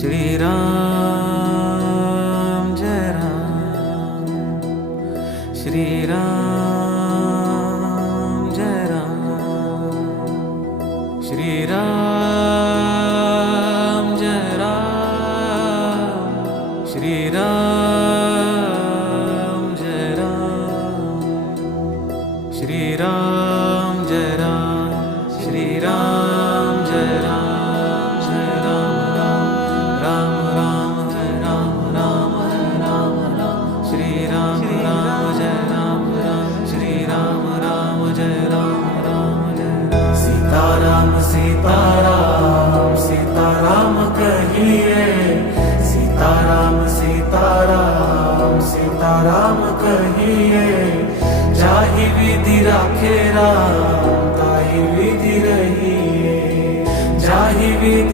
श्री राम जय राम, श्री राम जय राम, श्री राम जय राम, श्री राम जय राम, श्री राम जय राम, श्री राम जय राम, जय राम राम राम जय राम राम राम राम, श्री राम राम जय राम राम, श्री राम राम जय राम राम जय राम। सीताराम सीताराम सीताराम कहिए, सीताराम सीताराम सीताराम कहिए, जाहि विधि राखे राम